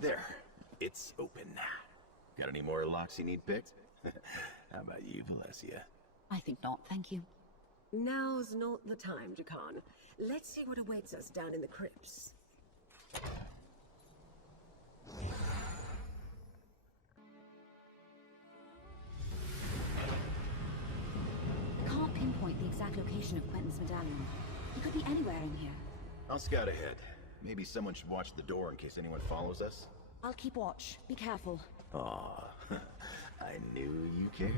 There. It's open. Got any more locks you need picked? How about you, Valencia? I think not, thank you. Now's not the time, Jakan. Let's see what awaits us down in the crypts. I can't pinpoint the exact location of Quentin's medallion. He could be anywhere in here. I'll scout ahead. Maybe someone should watch the door in case anyone follows us. I'll keep watch. Be careful. Aw, I knew you cared.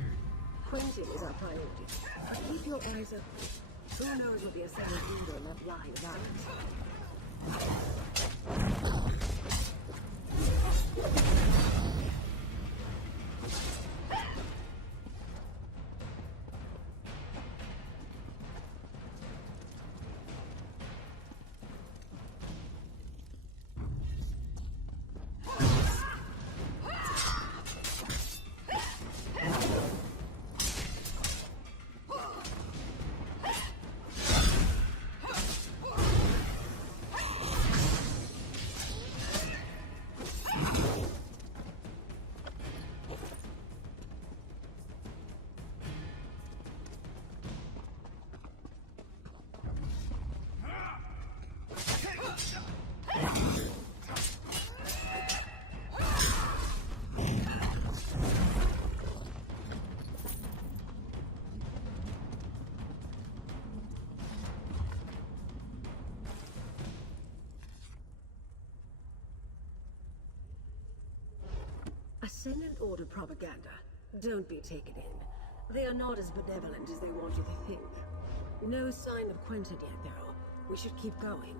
Quentin is our priority, but keep your eyes open. Who knows what the Ascendant Leader left lying about? Ascendant Order propaganda. Don't be taken in. They are not as benevolent as they want you to think. No sign of Quentin yet, though. We should keep going.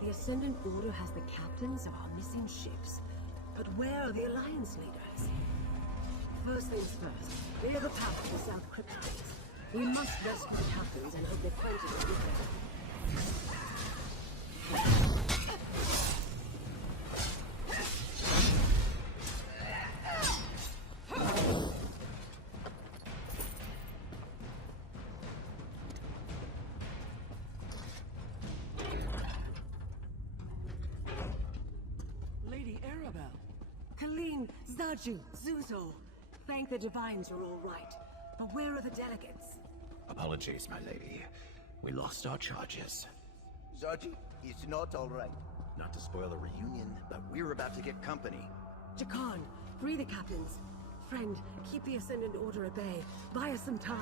The Ascendant Order has the captains of our missing ships. But where are the Alliance leaders? First things first, clear the path to the South Crypt Space. We must rescue the captains and hope that Quentin is with them. Colleen, Zaju, Zuzo. Thank the Divines you're all right. But where are the delegates? Apologies, my lady. We lost our charges. Zaji, it's not all right. Not to spoil the reunion, but we're about to get company. Jakan, free the captains. Friend, keep the Ascendant Order at bay. Buy us some time.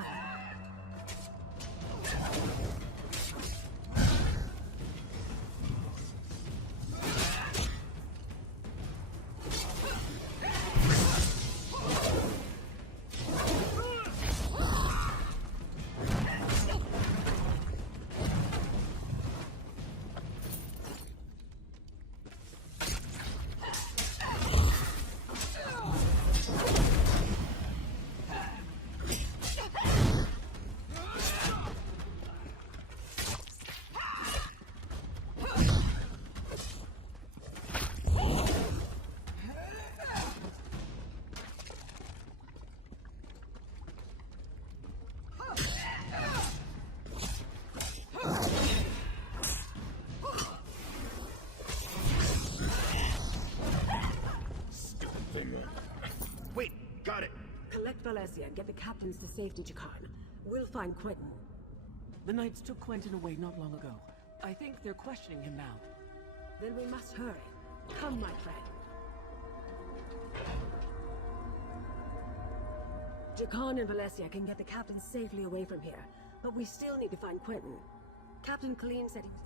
Got it! Collect Valencia and get the captains to safety, Jakan. We'll find Quentin. The Knights took Quentin away not long ago. I think they're questioning him now. Then we must hurry. Come, my friend. Jakan and Valencia can get the captains safely away from here, but we still need to find Quentin. Captain Colleen said he was...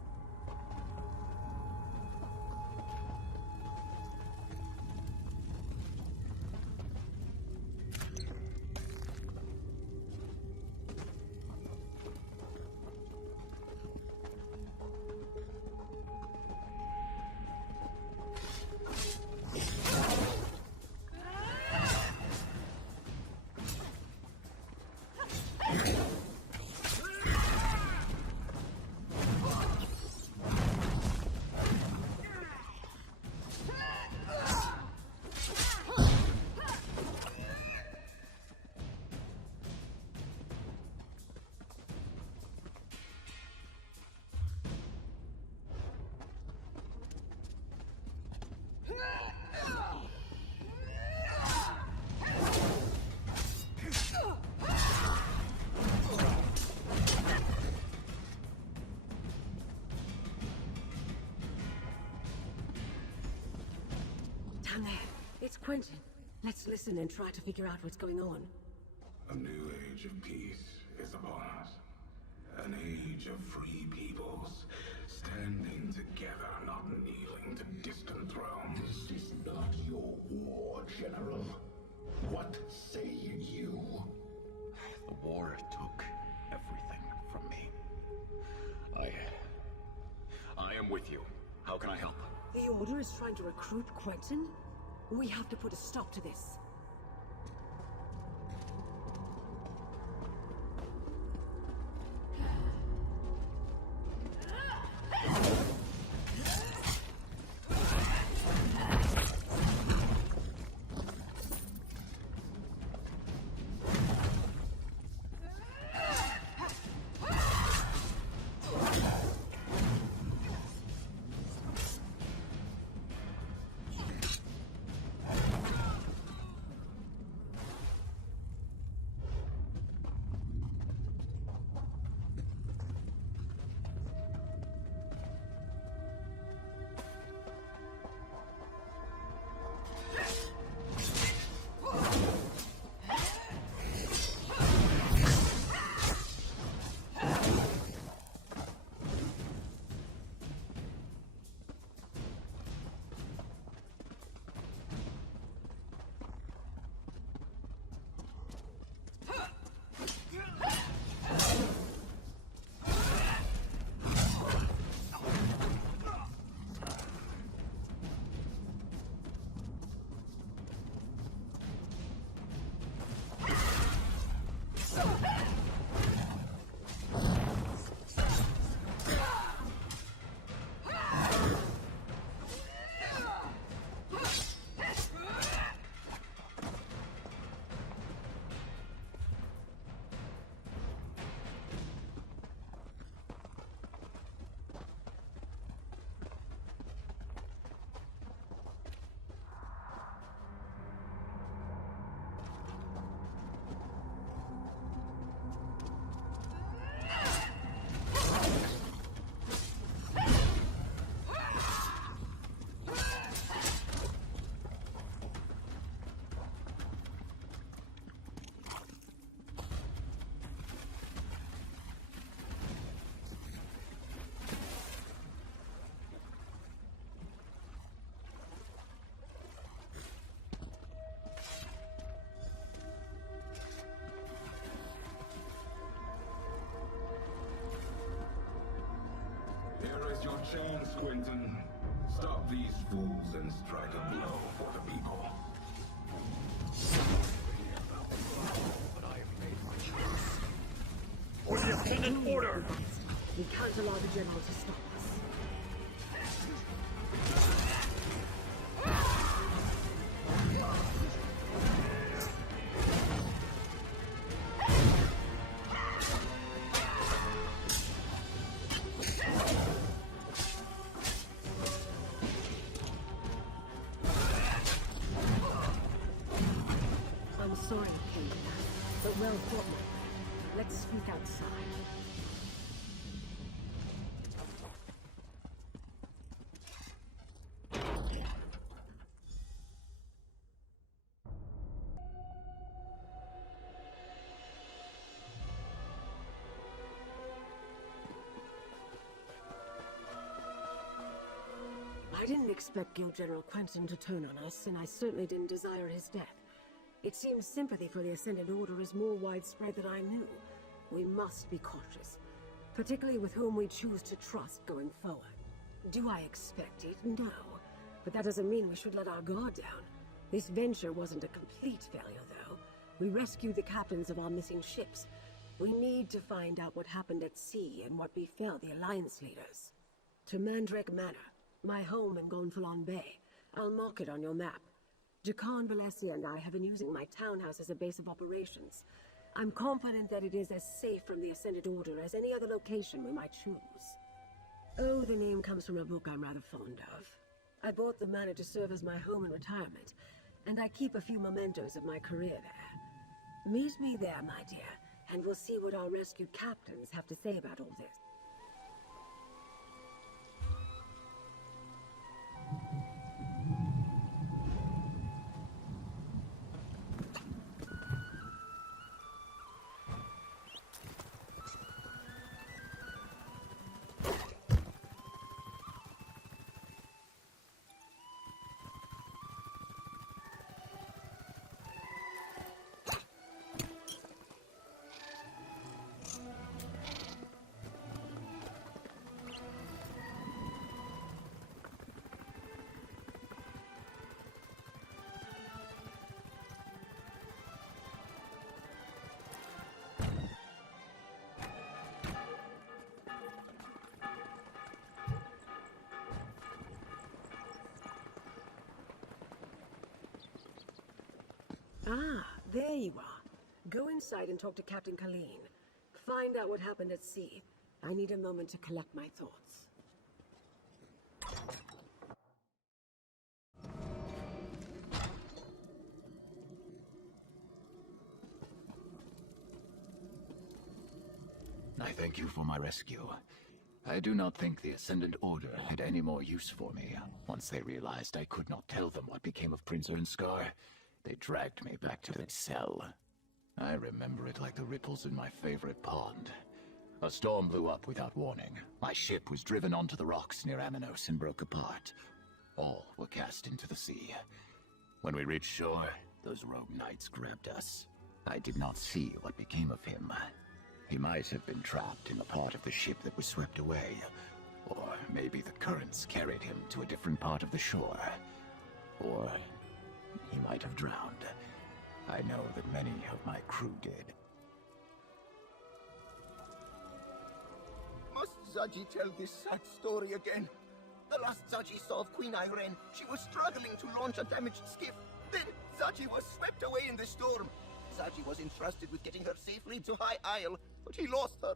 Down there. It's Quentin. Let's listen and try to figure out what's going on. A new age of peace is upon us. An age of free peoples, standing together, not kneeling to distant thrones. This is not your war, General. What say you? The war took everything from me. I am with you. How can I help? The Order is trying to recruit Quentin? We have to put a stop to this. Here is your chance, Quentin. Stop these fools and strike a blow for the people. But I have made my choice. For the Ascendant Order! We can't allow the General to stop us. I'm sorry, King, but well fought, my friend. Let's speak outside. I didn't expect Guild General Quentin to turn on us, and I certainly didn't desire his death. It seems sympathy for the Ascendant Order is more widespread than I knew. We must be cautious, particularly with whom we choose to trust going forward. Do I expect it? No. But that doesn't mean we should let our guard down. This venture wasn't a complete failure, though. We rescued the captains of our missing ships. We need to find out what happened at sea and what befell the Alliance leaders. To Mandrake Manor, my home in Gonfalon Bay. I'll mark it on your map. Jacan Valessi and I have been using my townhouse as a base of operations. I'm confident that it is as safe from the Ascended Order as any other location we might choose. Oh, the name comes from a book I'm rather fond of. I bought the manor to serve as my home in retirement, and I keep a few mementos of my career there. Meet me there, my dear, and we'll see what our rescued captains have to say about all this. Ah, there you are. Go inside and talk to Captain Colleen. Find out what happened at sea. I need a moment to collect my thoughts. I thank you for my rescue. I do not think the Ascendant Order had any more use for me. Once they realized I could not tell them what became of Prince Ernskar, they dragged me back to that cell. I remember it like the ripples in my favorite pond. A storm blew up without warning. My ship was driven onto the rocks near Aminos and broke apart. All were cast into the sea. When we reached shore, those rogue knights grabbed us. I did not see what became of him. He might have been trapped in the part of the ship that was swept away. Or maybe the currents carried him to a different part of the shore. Or he might have drowned. I know that many of my crew did. Must Zaji tell this sad story again? The last Zaji saw of Queen Irene, she was struggling to launch a damaged skiff. Then Zaji was swept away in the storm. Zaji was entrusted with getting her safely to High Isle, but he lost her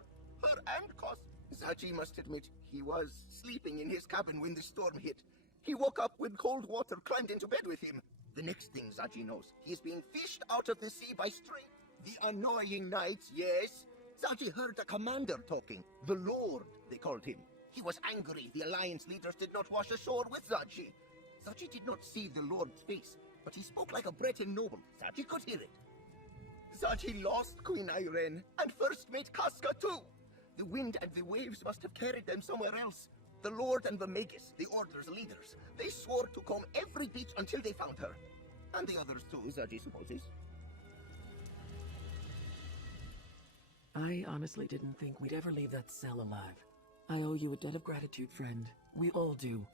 and Kos. Zaji must admit he was sleeping in his cabin when the storm hit. He woke up when cold water climbed into bed with him. The next thing Zaji knows, he is being fished out of the sea by stray. The annoying knights, yes. Zaji heard the commander talking. The Lord, they called him. He was angry the Alliance leaders did not wash ashore with Zaji. Zaji did not see the Lord's face, but he spoke like a Breton noble. Zaji could hear it. Zaji lost Queen Irene, and First Mate Casca too. The wind and the waves must have carried them somewhere else. The Lord and the Magus, the Order's leaders, they swore to comb every beach until they found her. And the others too, Zaji supposes. I honestly didn't think we'd ever leave that cell alive. I owe you a debt of gratitude, friend. We all do.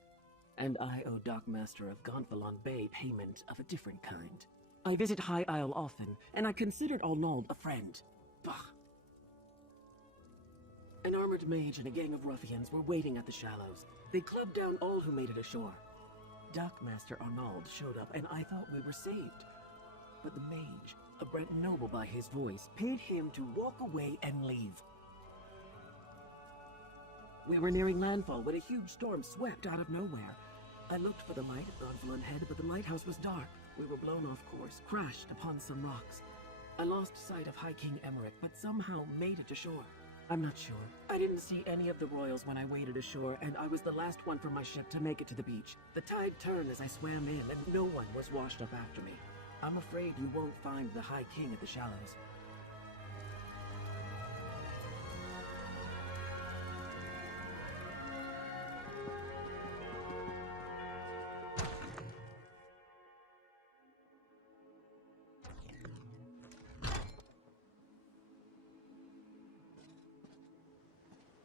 And I owe Dockmaster of Gonfalon Bay payment of a different kind. I visit High Isle often, and I considered Arnold a friend. Bah! An armored mage and a gang of ruffians were waiting at the shallows. They clubbed down all who made it ashore. Dockmaster Arnold showed up, and I thought we were saved. But the mage, a Breton noble by his voice, paid him to walk away and leave. We were nearing landfall when a huge storm swept out of nowhere. I looked for the light at Gonfalon Head, but the lighthouse was dark. We were blown off course, crashed upon some rocks. I lost sight of High King Emmerich, but somehow made it to shore. I'm not sure. I didn't see any of the royals when I waded ashore, and I was the last one from my ship to make it to the beach. The tide turned as I swam in, and no one was washed up after me. I'm afraid you won't find the High King at the shallows.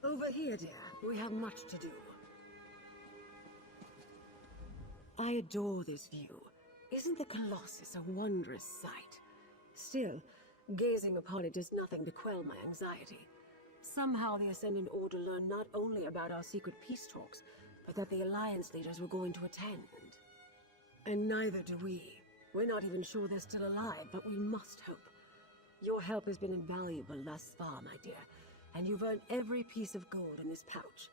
Over here, dear. We have much to do. I adore this view. Isn't the Colossus a wondrous sight? Still, gazing upon it does nothing to quell my anxiety. Somehow the Ascendant Order learned not only about our secret peace talks, but that the Alliance leaders were going to attend. And neither do we. We're not even sure they're still alive, but we must hope. Your help has been invaluable thus far, my dear, and you've earned every piece of gold in this pouch.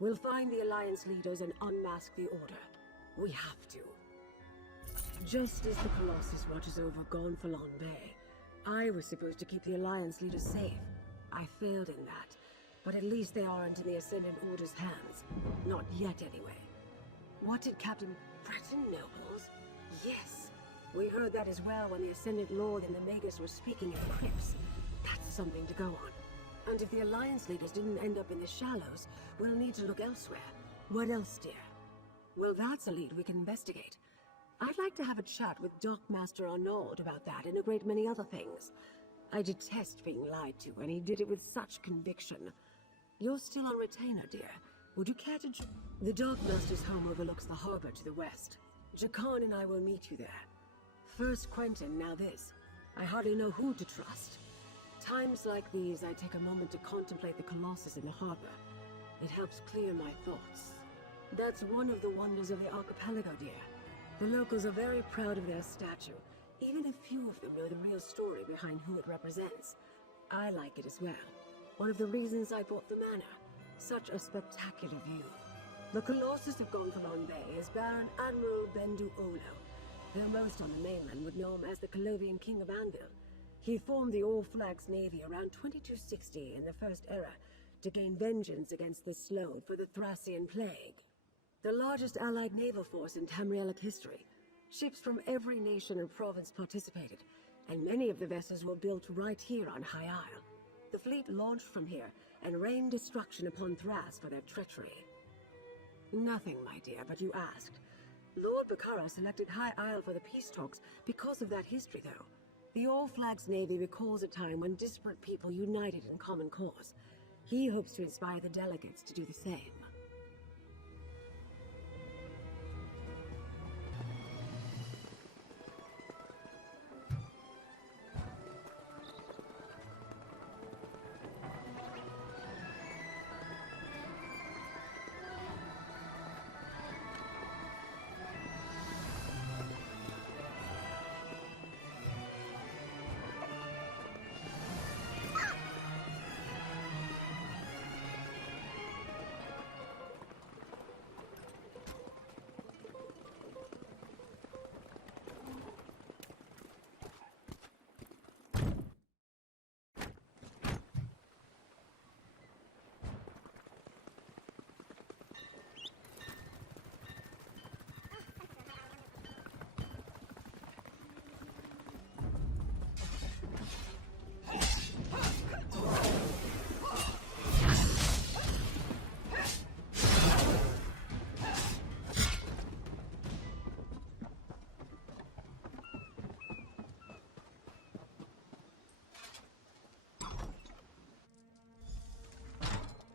We'll find the Alliance leaders and unmask the Order. We have to. Just as the Colossus watches over Gonfalon Bay, I was supposed to keep the Alliance leaders safe. I failed in that, but at least they aren't in the Ascendant Order's hands. Not yet, anyway. What did Captain Breton nobles? Yes, we heard that as well when the Ascendant Lord and the Magus were speaking in the crypts. That's something to go on. And if the Alliance leaders didn't end up in the shallows, we'll need to look elsewhere. What else, dear? Well, that's a lead we can investigate. I'd like to have a chat with Dockmaster Arnaud about that and a great many other things. I detest being lied to, and he did it with such conviction. You're still on retainer, dear. Would you care to The Dockmaster's home overlooks the harbor to the west. Jacan and I will meet you there. First Quentin, now this. I hardly know who to trust. Times like these, I take a moment to contemplate the Colossus in the harbor. It helps clear my thoughts. That's one of the wonders of the archipelago, dear. The locals are very proud of their statue, Even if few of them know the real story behind who it represents. I like it as well. One of the reasons I bought the manor. Such a spectacular view. The Colossus of Gonfalon Bay is Baron Admiral Bendu Olo, though most on the mainland would know him as the Colovian King of Anvil. He formed the All-Flags Navy around 2260 in the First Era to gain vengeance against the Sload for the Thracian Plague. The largest allied naval force in Tamrielic history. Ships from every nation or province participated, and many of the vessels were built right here on High Isle. The fleet launched from here and rained destruction upon Thras for their treachery. Nothing, my dear, but you asked. Lord Bacaro selected High Isle for the peace talks because of that history, though. The All-Flags Navy recalls a time when disparate people united in common cause. He hopes to inspire the delegates to do the same.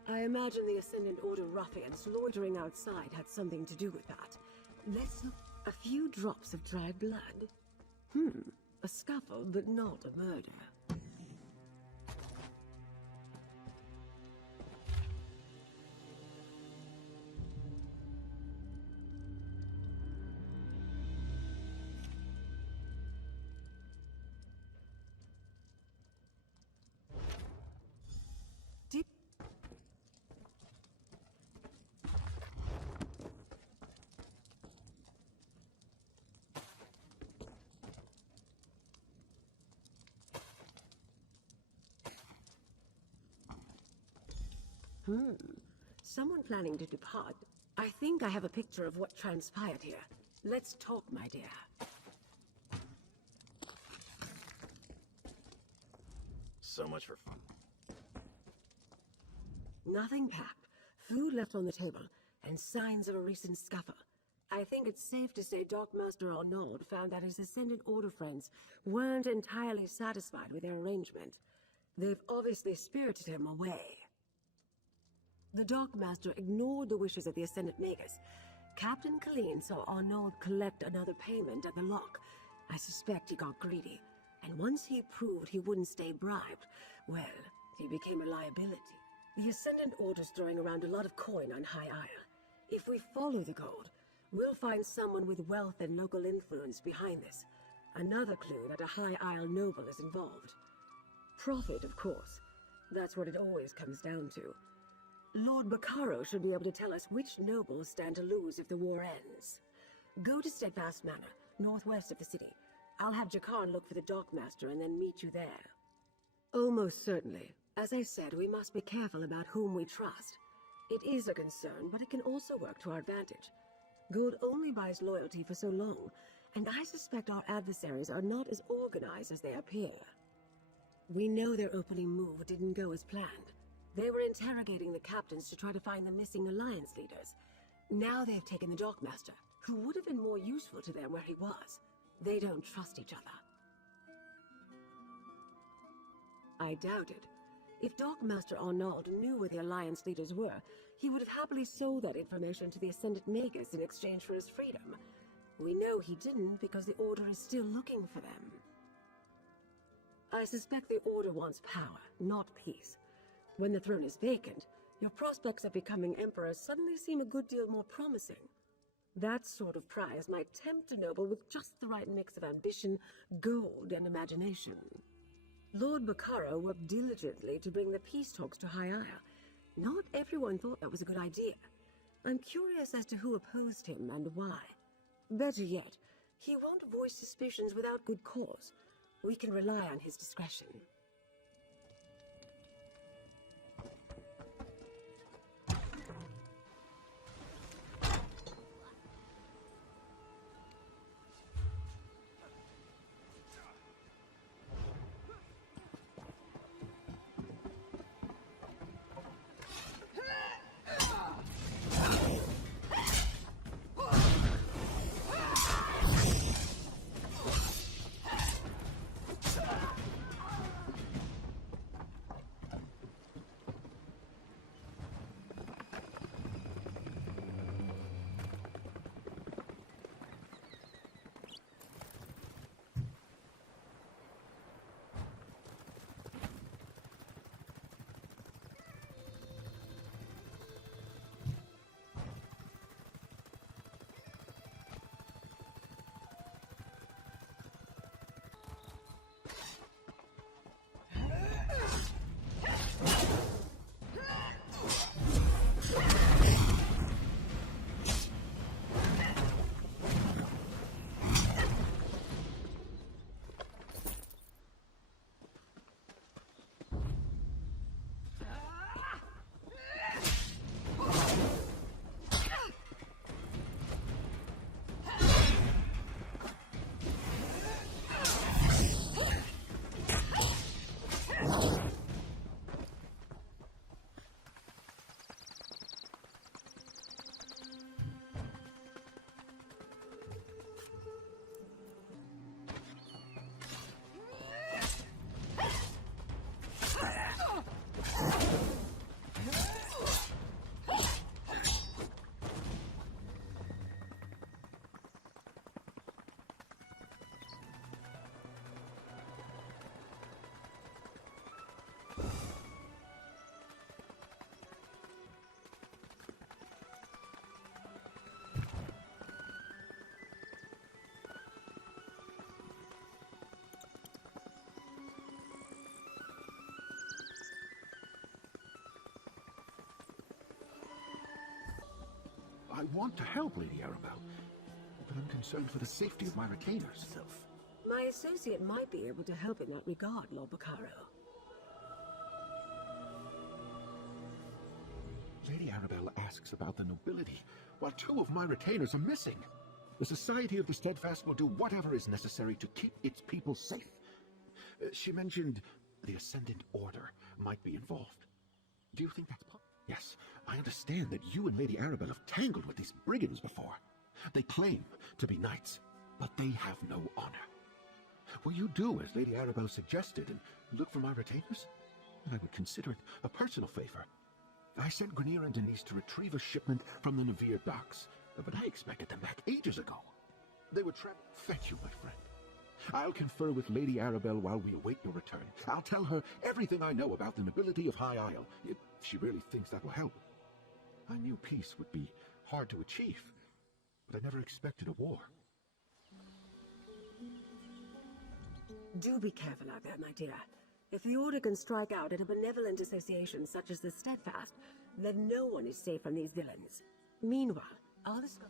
I imagine the Ascendant Order ruffians loitering outside had something to do with that. Let's look. A few drops of dried blood. A scuffle, but not a murder. Someone planning to depart. I think I have a picture of what transpired here. Let's talk, my dear. So much for fun. Nothing packed, food left on the table, and signs of a recent scuffle. I think it's safe to say Dockmaster Arnaud found that his Ascendant Order friends weren't entirely satisfied with their arrangement. They've obviously spirited him away. The Dockmaster ignored the wishes of the Ascendant Magus. Captain Colleen saw Arnaud collect another payment at the lock. I suspect he got greedy, and once he proved he wouldn't stay bribed, well, he became a liability. The Ascendant Order's throwing around a lot of coin on High Isle. If we follow the gold, we'll find someone with wealth and local influence behind this. Another clue that a High Isle noble is involved. Profit, of course. That's what it always comes down to. Lord Bacaro should be able to tell us which nobles stand to lose if the war ends. Go to Steadfast Manor, northwest of the city. I'll have Jakar look for the Dockmaster and then meet you there. Almost certainly. As I said, we must be careful about whom we trust. It is a concern, but it can also work to our advantage. Gold only buys loyalty for so long, and I suspect our adversaries are not as organized as they appear. We know their opening move didn't go as planned. They were interrogating the captains to try to find the missing alliance leaders. Now they've taken the Dockmaster, who would have been more useful to them where he was. They don't trust each other. I doubt it. If Dockmaster Arnaud knew where the alliance leaders were, he would have happily sold that information to the Ascendant Magus in exchange for his freedom. We know he didn't because the Order is still looking for them. I suspect the Order wants power, not peace. When the throne is vacant, your prospects of becoming emperor suddenly seem a good deal more promising. That sort of prize might tempt a noble with just the right mix of ambition, gold, and imagination. Lord Bacaro worked diligently to bring the peace talks to High Isle. Not everyone thought that was a good idea. I'm curious as to who opposed him and why. Better yet, he won't voice suspicions without good cause. We can rely on his discretion. I want to help, Lady Arabelle, but I'm concerned for the safety of my retainers. My associate might be able to help in that regard, Lord Bacaro. Lady Arabelle asks about the nobility, while 2 of my retainers are missing. The Society of the Steadfast will do whatever is necessary to keep its people safe. She mentioned the Ascendant Order might be involved. Do you think that's possible? Yes, I understand that you and Lady Arabelle have tangled with these brigands before. They claim to be knights, but they have no honor. Will you do as Lady Arabelle suggested and look for my retainers? I would consider it a personal favor. I sent Grenier and Denise to retrieve a shipment from the Navir docks, but I expected them back ages ago. They would fetch you, my friend. I'll confer with Lady Arabelle while we await your return. I'll tell her everything I know about the nobility of High Isle, if she really thinks that will help. I knew peace would be hard to achieve, but I never expected a war. Do be careful out there, my dear. If the Order can strike out at a benevolent association such as the Steadfast, then no one is safe from these villains. Meanwhile, I'll discuss...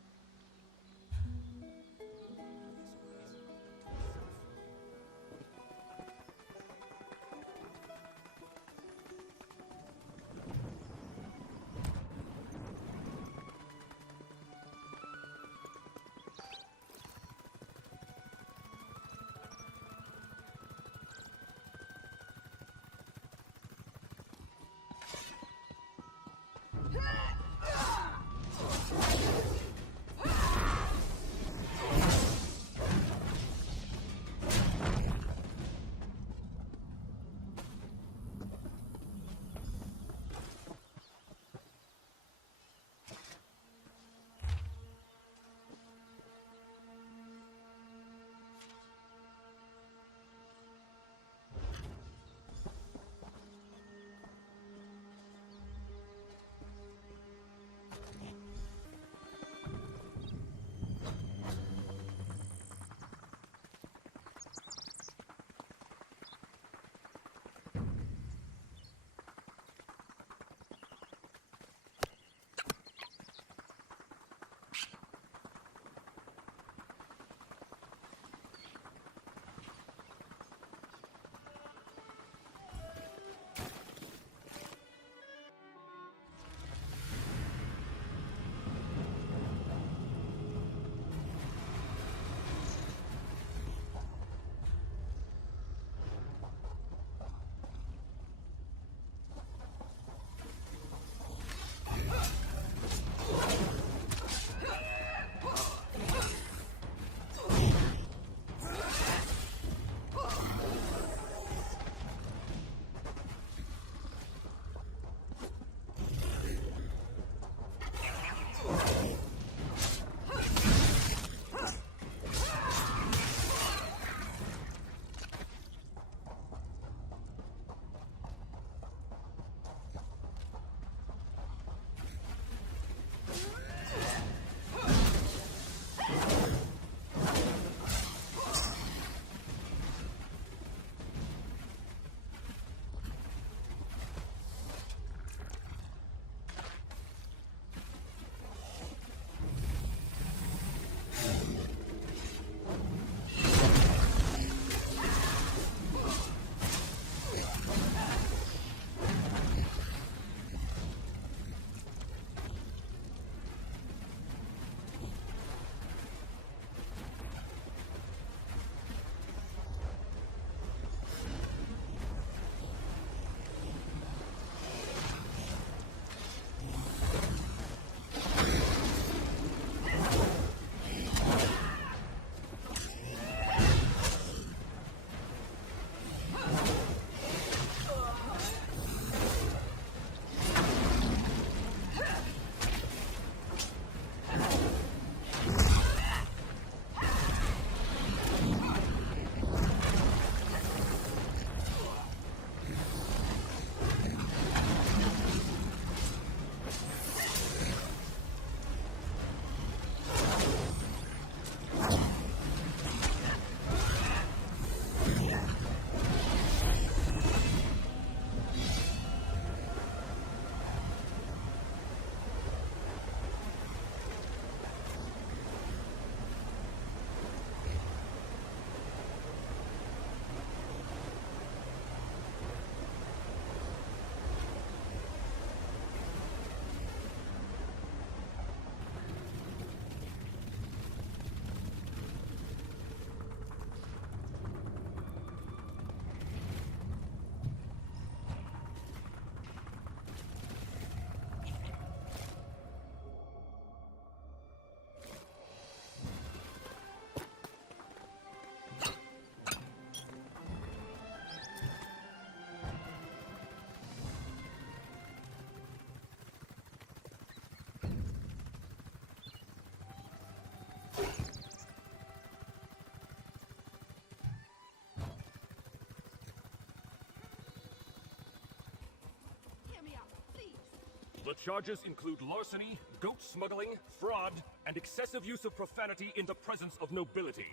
The charges include larceny, goat smuggling, fraud, and excessive use of profanity in the presence of nobility.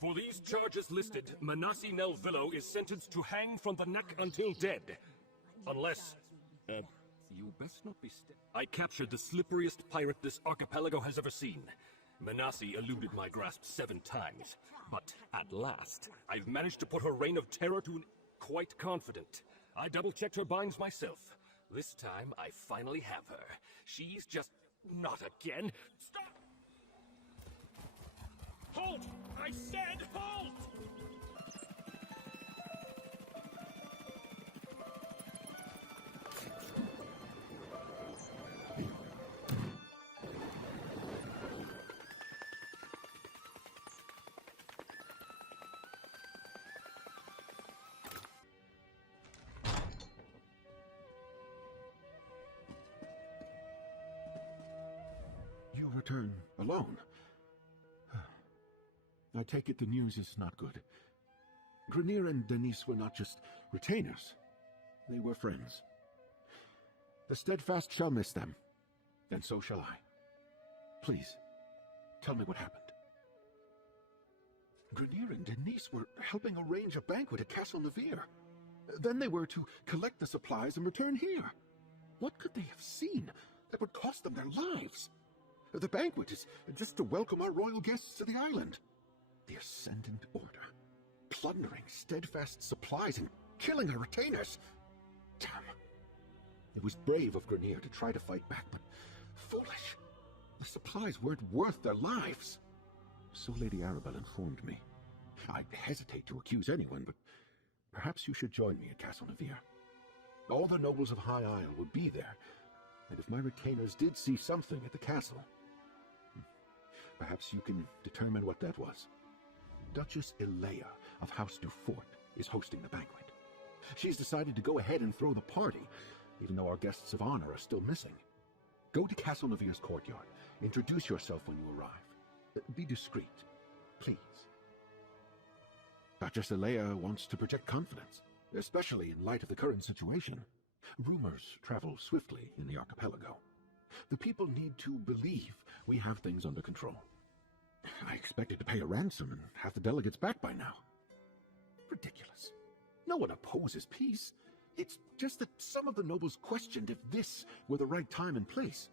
For these charges listed, Manassi Nelvillo is sentenced to hang from the neck until dead. Unless... you best not be I captured the slipperiest pirate this archipelago has ever seen. Manassi eluded my grasp 7 times. But at last, I've managed to put her reign of terror to an... Quite confident. I double-checked her binds myself. This time, I finally have her. She's just... not again. Stop! Halt! I said halt! You return alone. I take it the news is not good. Grenier and Denise were not just retainers. They were friends. The Steadfast shall miss them, and so shall I. Please, tell me what happened. Grenier and Denise were helping arrange a banquet at Castle Navir. Then they were to collect the supplies and return here. What could they have seen that would cost them their lives? The banquet is just to welcome our royal guests to the island. The Ascendant Order, plundering Steadfast supplies and killing our retainers. Damn. It was brave of Grenier to try to fight back, but foolish. The supplies weren't worth their lives. So Lady Arabelle informed me. I'd hesitate to accuse anyone, but perhaps you should join me at Castle Navir. All the nobles of High Isle would be there, and if my retainers did see something at the castle, perhaps you can determine what that was. Duchess Elea of House Dufort is hosting the banquet. She's decided to go ahead and throw the party, even though our guests of honor are still missing. Go to Castle Navir's courtyard. Introduce yourself when you arrive. Be discreet, please. Duchess Elea wants to project confidence, especially in light of the current situation. Rumors travel swiftly in the archipelago. The people need to believe we have things under control. I expected to pay a ransom and have the delegates back by now. Ridiculous. No one opposes peace. It's just that some of the nobles questioned if this were the right time and place.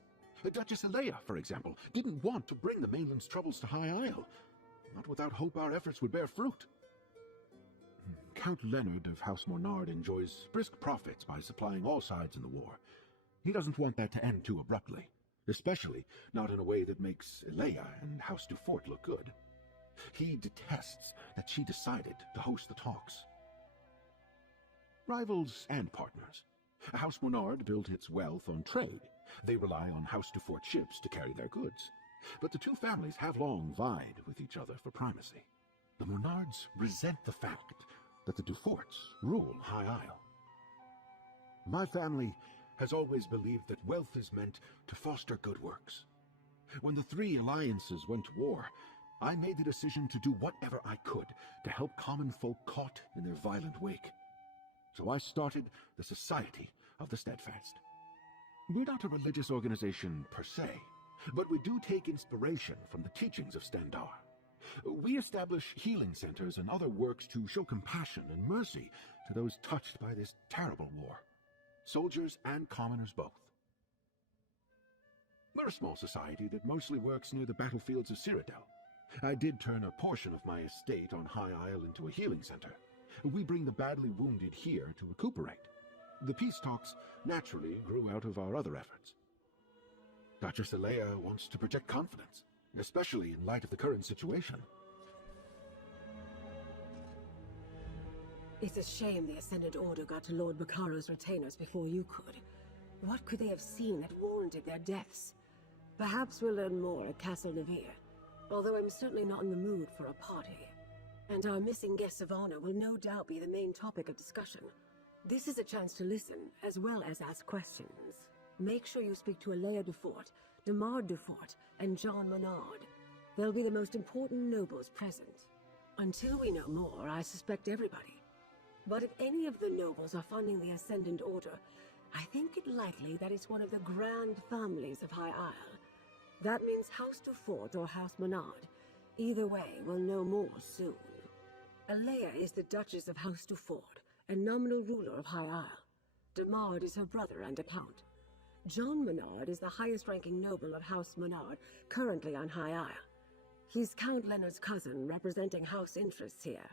Duchess Elea, for example, didn't want to bring the mainland's troubles to High Isle. Not without hope our efforts would bear fruit. Count Leonard of House Mornard enjoys brisk profits by supplying all sides in the war. He doesn't want that to end too abruptly, especially not in a way that makes Elea and House Dufort look good. He detests that she decided to host the talks. Rivals and partners. House Mornard built its wealth on trade. They rely on House Dufort ships to carry their goods. But the two families have long vied with each other for primacy. The Mornards resent the fact that the Duforts rule High Isle. My family has always believed that wealth is meant to foster good works. When the three alliances went to war, I made the decision to do whatever I could to help common folk caught in their violent wake. So I started the Society of the Steadfast. We're not a religious organization per se, but we do take inspiration from the teachings of Standar. We establish healing centers and other works to show compassion and mercy to those touched by this terrible war, soldiers and commoners both. We're a small society that mostly works near the battlefields of Cyrodiil. I did turn a portion of my estate on High Isle into a healing center. We bring the badly wounded here to recuperate. The peace talks naturally grew out of our other efforts. Duchess Elea wants to project confidence, especially in light of the current situation. It's a shame the Ascendant Order got to Lord Baccaro's retainers before you could. What could they have seen that warranted their deaths? Perhaps we'll learn more at Castle Navir, although I'm certainly not in the mood for a party. And our missing guests of honor will no doubt be the main topic of discussion. This is a chance to listen, as well as ask questions. Make sure you speak to Elea Dufort, Demar Dufort, and John Menard. They'll be the most important nobles present. Until we know more, I suspect everybody. But if any of the nobles are funding the Ascendant Order, I think it likely that it's one of the grand families of High Isle. That means House Dufort or House Menard. Either way, we'll know more soon. Elea is the Duchess of House Dufort, and nominal ruler of High Isle. Demard is her brother and a count. John Menard is the highest-ranking noble of House Menard, currently on High Isle. He's Count Leonard's cousin, representing house interests here.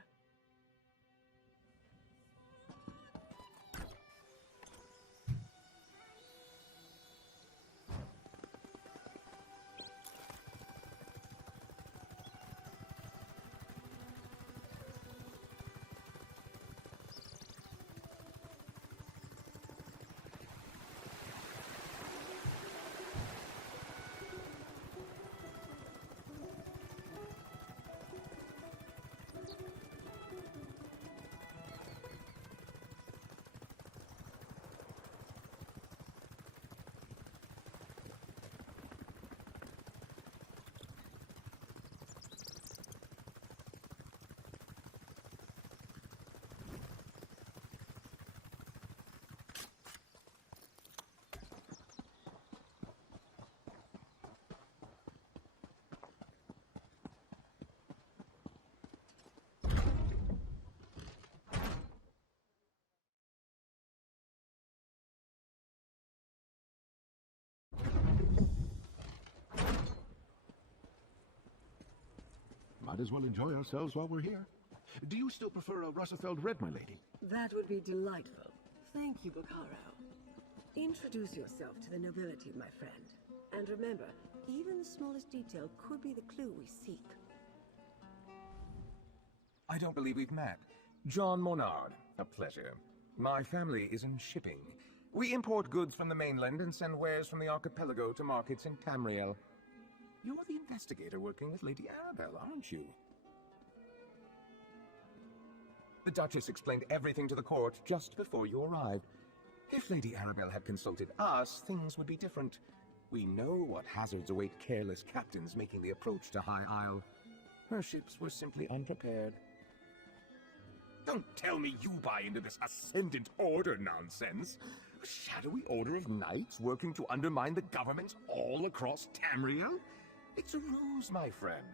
Might as well enjoy ourselves while we're here. Do you still prefer a Russafeld Red, my lady? That would be delightful. Thank you, Baccaro. Introduce yourself to the nobility, my friend. And remember, even the smallest detail could be the clue we seek. I don't believe we've met. John Mornard, a pleasure. My family is in shipping. We import goods from the mainland and send wares from the archipelago to markets in Tamriel. You're the investigator working with Lady Arabelle, aren't you? The Duchess explained everything to the court just before you arrived. If Lady Arabelle had consulted us, things would be different. We know what hazards await careless captains making the approach to High Isle. Her ships were simply unprepared. Don't tell me you buy into this Ascendant Order nonsense. A shadowy order of knights working to undermine the governments all across Tamriel? It's a ruse, my friend.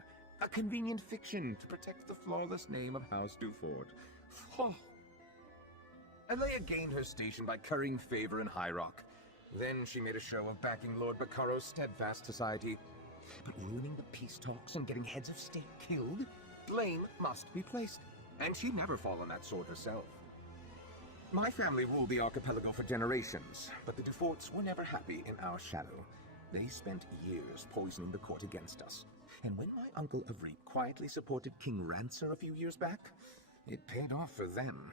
A convenient fiction to protect the flawless name of House Dufort. Oh. Elea gained her station by currying favor in High Rock. Then she made a show of backing Lord Baccaro's Steadfast Society. But ruining the peace talks and getting heads of state killed? Blame must be placed. And she'd never fall on that sword herself. My family ruled the archipelago for generations, but the Duforts were never happy in our shadow. They spent years poisoning the court against us. And when my uncle Avreep quietly supported King Rancer a few years back, it paid off for them.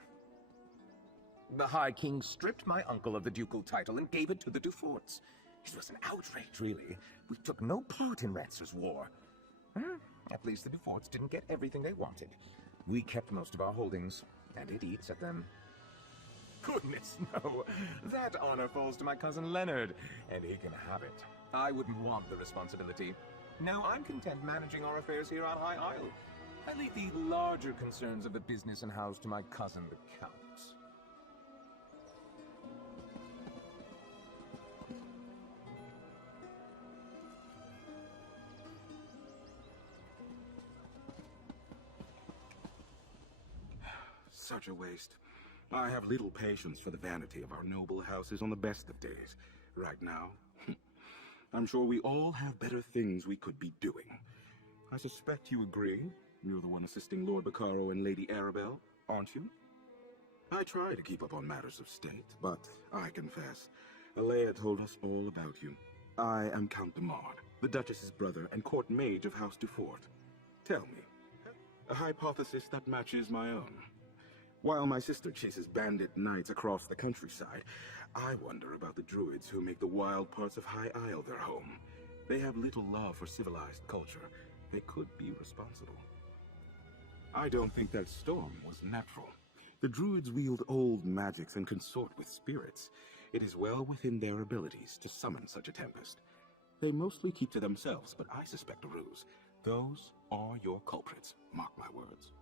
The High King stripped my uncle of the ducal title and gave it to the Duforts. It was an outrage, really. We took no part in Rancer's war. At least the Duforts didn't get everything they wanted. We kept most of our holdings, and it eats at them. Goodness, no. That honor falls to my cousin Leonard, and he can have it. I wouldn't want the responsibility. No, I'm content managing our affairs here on High Isle. I leave the larger concerns of the business and house to my cousin, the Count. Such a waste. I have little patience for the vanity of our noble houses on the best of days. Right now, I'm sure we all have better things we could be doing. I suspect you agree. You're the one assisting Lord Bacaro and Lady Arabelle, aren't you? I try to keep up on matters of state, but I confess, Alea told us all about you. I am Count de Maude, the Duchess's brother and court mage of House Dufort. Tell me, a hypothesis that matches my own. While my sister chases bandit knights across the countryside, I wonder about the druids who make the wild parts of High Isle their home. They have little love for civilized culture. They could be responsible. I don't think that storm was natural. The druids wield old magics and consort with spirits. It is well within their abilities to summon such a tempest. They mostly keep to themselves, but I suspect a ruse. Those are your culprits, mark my words.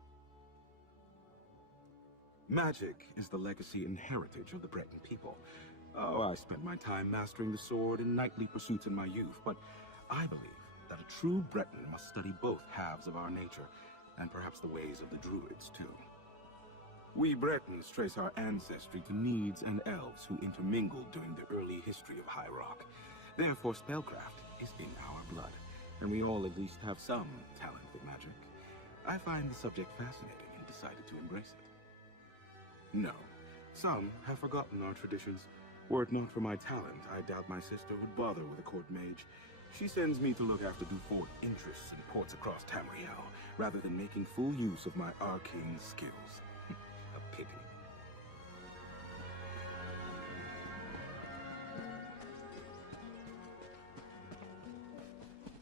Magic is the legacy and heritage of the Breton people. Oh, I spent my time mastering the sword in knightly pursuits in my youth, but I believe that a true Breton must study both halves of our nature, and perhaps the ways of the druids, too. We Bretons trace our ancestry to Needs and Elves who intermingled during the early history of High Rock. Therefore, spellcraft is in our blood, and we all at least have some talent with magic. I find the subject fascinating and decided to embrace it. No, some have forgotten our traditions. Were it not for my talent, I doubt my sister would bother with a court mage. She sends me to look after Dufort interests in ports across Tamriel, rather than making full use of my arcane skills. A pity.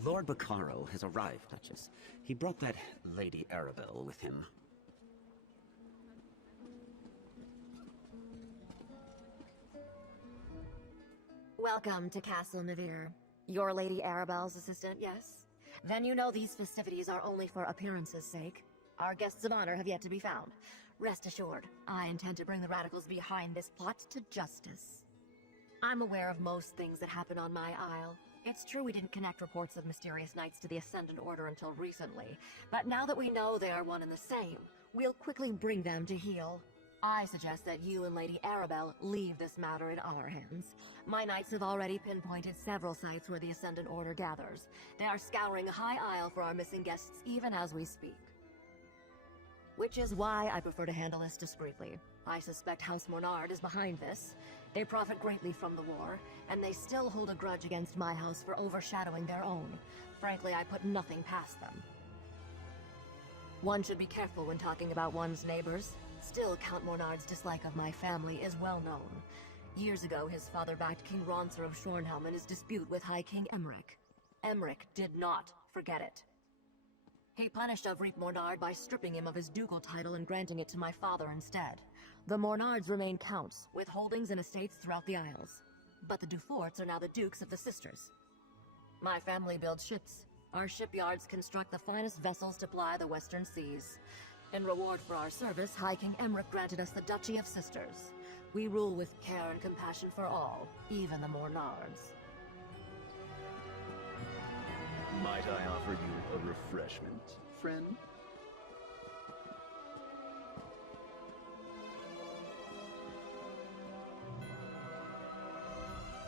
Lord Bacaro has arrived, Duchess. He brought that Lady Arabelle with him. Welcome to Castle Navir. You're Lady Arabelle's assistant, yes? Then you know these festivities are only for appearance's sake. Our guests of honor have yet to be found. Rest assured, I intend to bring the radicals behind this plot to justice. I'm aware of most things that happen on my isle. It's true we didn't connect reports of mysterious knights to the Ascendant Order until recently, but now that we know they are one and the same, we'll quickly bring them to heel. I suggest that you and Lady Arabelle leave this matter in our hands. My knights have already pinpointed several sites where the Ascendant Order gathers. They are scouring High Isle for our missing guests even as we speak. Which is why I prefer to handle this discreetly. I suspect House Mornard is behind this. They profit greatly from the war, and they still hold a grudge against my house for overshadowing their own. Frankly, I put nothing past them. One should be careful when talking about one's neighbors. Still, Count Mornard's dislike of my family is well known. Years ago, his father backed King Roncer of Shornhelm in his dispute with High King Emmerich. Emmerich did not forget it. He punished Avreep Mornard by stripping him of his ducal title and granting it to my father instead. The Mornards remain counts, with holdings and estates throughout the Isles. But the Duforts are now the dukes of the Sisters. My family builds ships. Our shipyards construct the finest vessels to ply the western seas. In reward for our service, High King Emmerich granted us the Duchy of Sisters. We rule with care and compassion for all, even the Mornards. Might I offer you a refreshment, friend?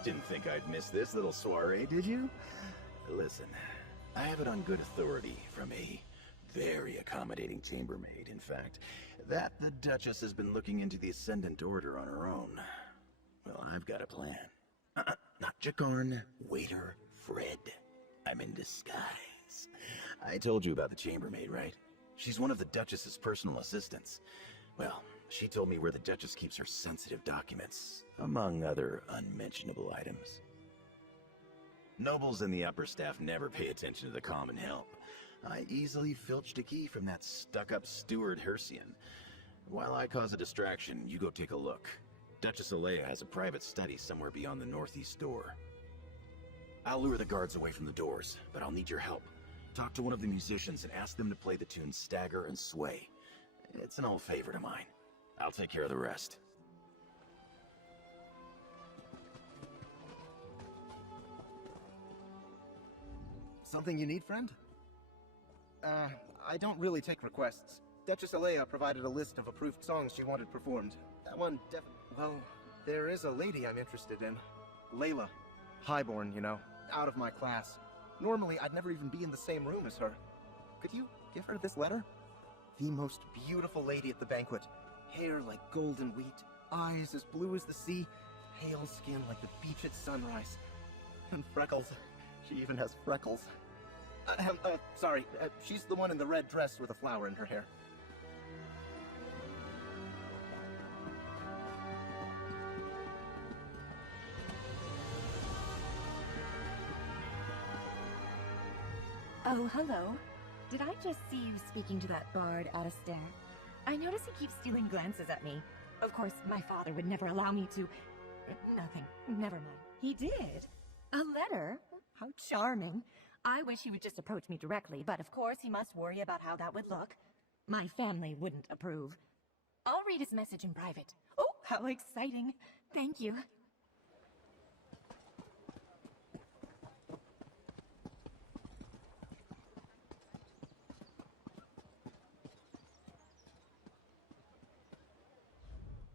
Didn't think I'd miss this little soiree, did you? Listen, I have it on good authority from a very accommodating chambermaid, in fact, that the Duchess has been looking into the Ascendant Order on her own. Well, I've got a plan. Not Jagarn, waiter, Fred. I'm in disguise. I told you about the chambermaid, right? She's one of the Duchess's personal assistants. Well, she told me where the Duchess keeps her sensitive documents, among other unmentionable items. Nobles and the upper staff never pay attention to the common help. I easily filched a key from that stuck-up steward Hercian. While I cause a distraction, you go take a look. Duchess Alea has a private study somewhere beyond the northeast door. I'll lure the guards away from the doors, but I'll need your help. Talk to one of the musicians and ask them to play the tune Stagger and Sway. It's an old favorite of mine. I'll take care of the rest. Something you need, friend? I don't really take requests. Duchess Alea provided a list of approved songs she wanted performed. That one definitely... Well, there is a lady I'm interested in. Layla. Highborn, you know. Out of my class. Normally, I'd never even be in the same room as her. Could you give her this letter? The most beautiful lady at the banquet. Hair like golden wheat, eyes as blue as the sea, pale skin like the beach at sunrise. And freckles. She even has freckles. Sorry, she's the one in the red dress with a flower in her hair. Oh, hello. Did I just see you speaking to that bard out of stare? I notice he keeps stealing glances at me. Of course, my father would never allow me to... Nothing. Never mind. He did. A letter? How charming. I wish he would just approach me directly, but of course he must worry about how that would look. My family wouldn't approve. I'll read his message in private. Oh, how exciting. Thank you.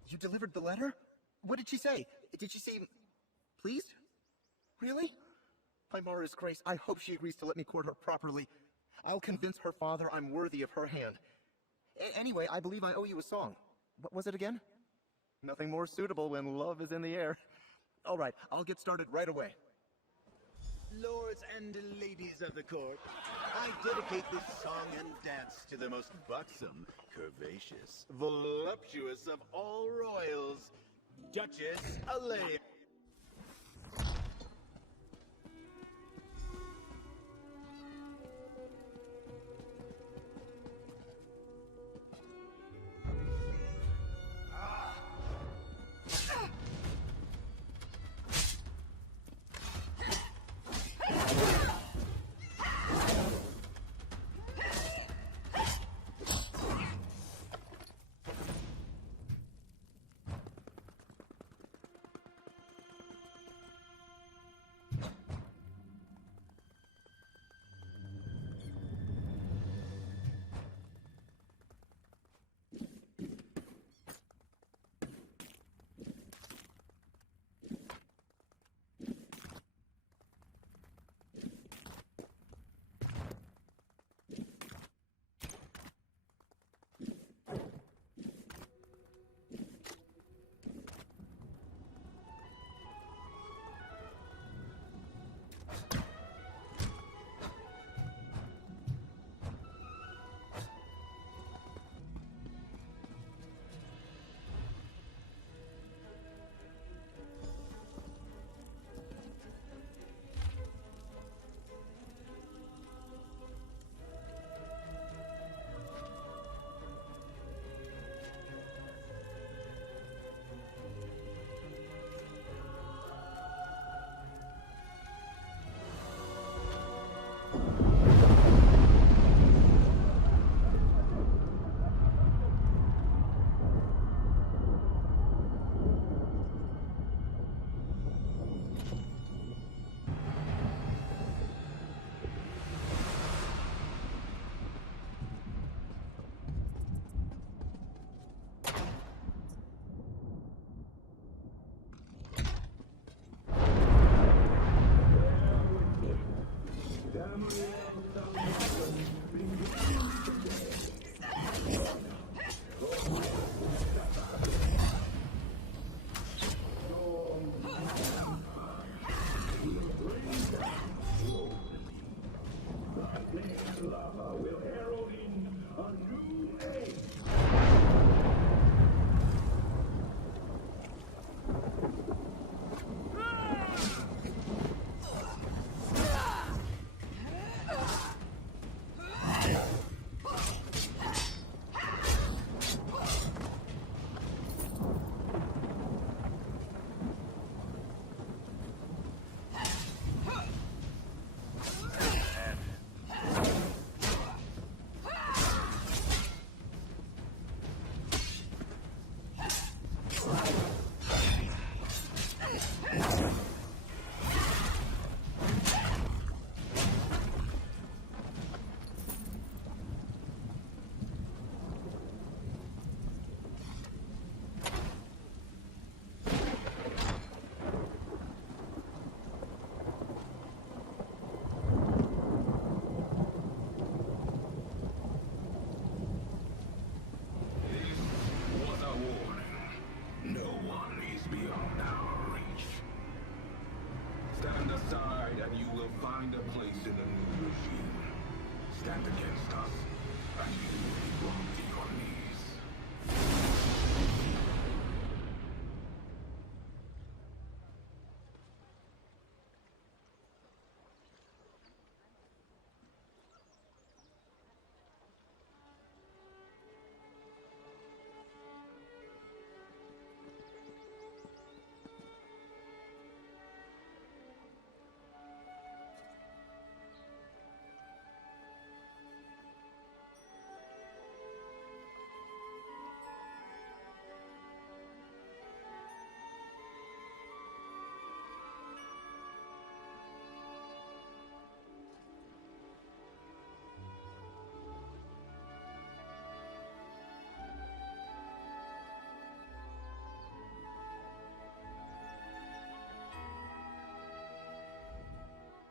You delivered the letter? What did she say? Did she seem... pleased? Really? By Mara's grace, I hope she agrees to let me court her properly. I'll convince her father I'm worthy of her hand. Anyway, I believe I owe you a song. What was it again? Nothing more suitable when love is in the air. All right, I'll get started right away. Lords and ladies of the court, I dedicate this song and dance to the most buxom, curvaceous, voluptuous of all royals, Duchess Alea. one is beyond our reach. Stand aside and you will find a place in the new regime. Stand against us, and you will be brought to your knees.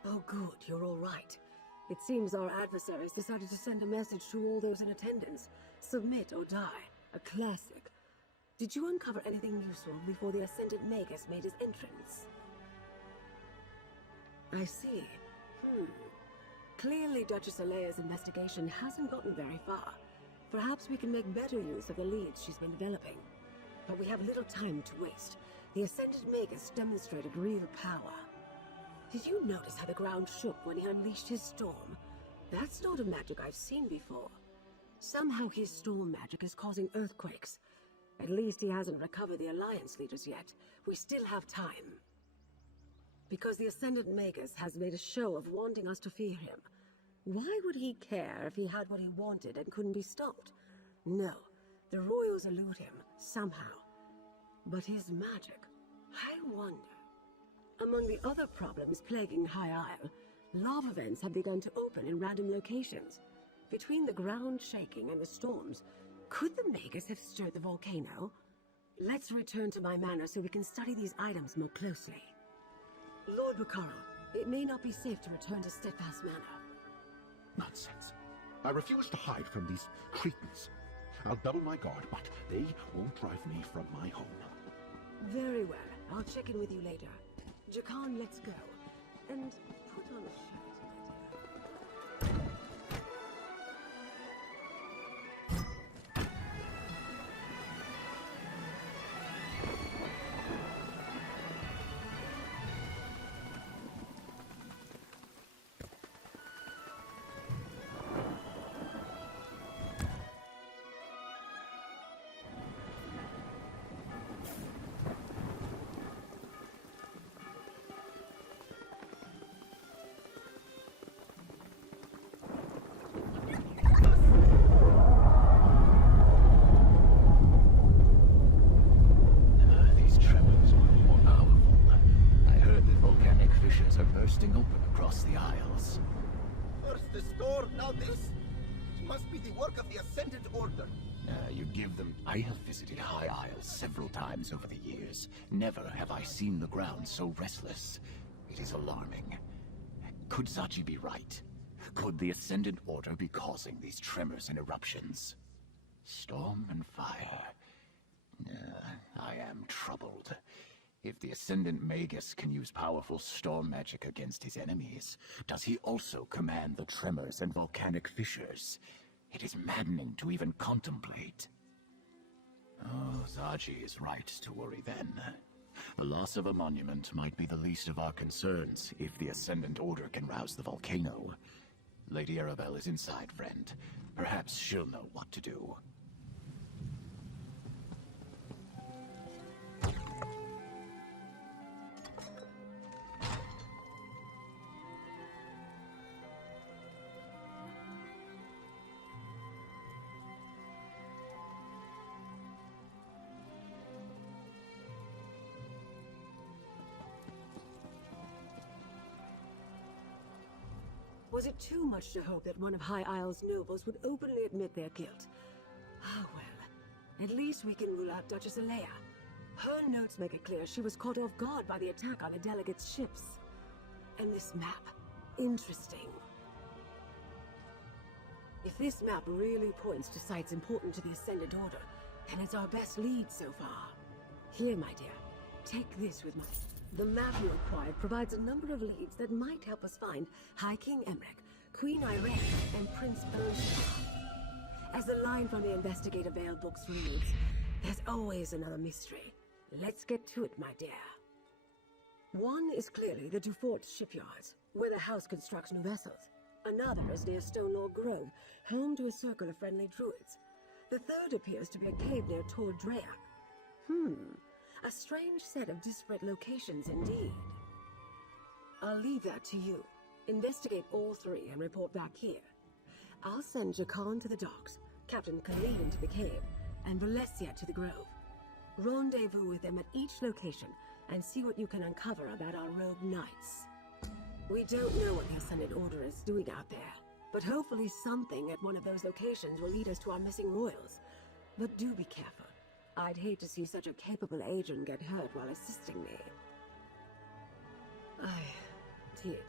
Oh good, you're all right. It seems our adversaries decided to send a message to all those in attendance. Submit or die. A classic. Did you uncover anything useful before the Ascendant Magus made his entrance? I see. Clearly Duchess Alea's investigation hasn't gotten very far. Perhaps we can make better use of the leads she's been developing. But we have little time to waste. The Ascendant Magus demonstrated real power. Did you notice how the ground shook when he unleashed his storm? That's not a magic I've seen before. Somehow his storm magic is causing earthquakes. At least he hasn't recovered the Alliance leaders yet. We still have time. Because the Ascendant Magus has made a show of wanting us to fear him. Why would he care if he had what he wanted and couldn't be stopped? No, the royals elude him, somehow. But his magic, I wonder. Among the other problems plaguing High Isle, lava vents have begun to open in random locations. Between the ground shaking and the storms, could the Magus have stirred the volcano? Let's return to my manor so we can study these items more closely. Lord Bacaro, it may not be safe to return to Steadfast Manor. Nonsense. I refuse to hide from these Cretans. I'll double my guard, but they won't drive me from my home. Very well. I'll check in with you later. Jakan, let's go. And put on a shirt, my dear. Bursting open across the Isles. First the storm, now this. It must be the work of the Ascendant Order. You give them... I have visited High Isles several times over the years. Never have I seen the ground so restless. It is alarming. Could Zachi be right? Could the Ascendant Order be causing these tremors and eruptions? Storm and fire. I am troubled. If the Ascendant Magus can use powerful storm magic against his enemies, does he also command the tremors and volcanic fissures? It is maddening to even contemplate. Oh, Zaji is right to worry then. The loss of a monument might be the least of our concerns if the Ascendant Order can rouse the volcano. Lady Arabelle is inside, friend. Perhaps she'll know what to do. Was it too much to hope that one of High Isle's nobles would openly admit their guilt? Ah, well. At least we can rule out Duchess Alea. Her notes make it clear she was caught off guard by the attack on the delegates' ships. And this map. Interesting. If this map really points to sites important to the Ascendant Order, then it's our best lead so far. Here, my dear. Take this with me. The map you acquired provides a number of leads that might help us find High King Emmerich, Queen Irene, and Prince Ernst. As the line from the Investigator Vale books reads, there's always another mystery. Let's get to it, my dear. One is clearly the Dufort shipyards, where the house constructs new vessels. Another is near Stonelaw Grove, home to a circle of friendly druids. The third appears to be a cave near Tor Dreyak. A strange set of disparate locations indeed. I'll leave that to you. Investigate all three and report back here. I'll send Jacan to the docks, Captain Khalil into the cave, and Valencia to the grove. Rendezvous with them at each location and see what you can uncover about our rogue knights. We don't know what the Ascended Order is doing out there, but hopefully something at one of those locations will lead us to our missing royals. But do be careful. I'd hate to see such a capable agent get hurt while assisting me. I did.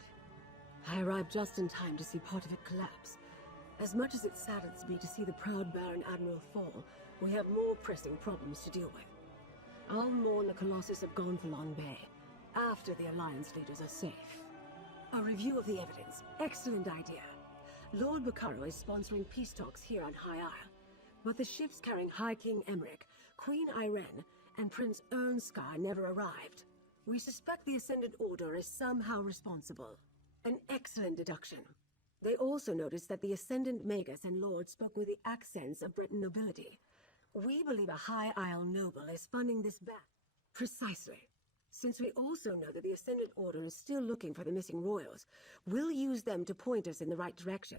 I arrived just in time to see part of it collapse. As much as it saddens me to see the proud Baron Admiral fall, we have more pressing problems to deal with. I'll mourn the Colossus of Gonfalon Bay after the Alliance leaders are safe. A review of the evidence. Excellent idea. Lord Bacaro is sponsoring peace talks here on High Isle, but the ships carrying High King Emmerich, Queen Irene, and Prince Ernskar never arrived. We suspect the Ascended Order is somehow responsible. An excellent deduction. They also noticed that the Ascendant Magus and Lord spoke with the accents of Breton nobility. We believe a High Isle noble is funding this back. Precisely. Since we also know that the Ascendant Order is still looking for the missing royals, we'll use them to point us in the right direction.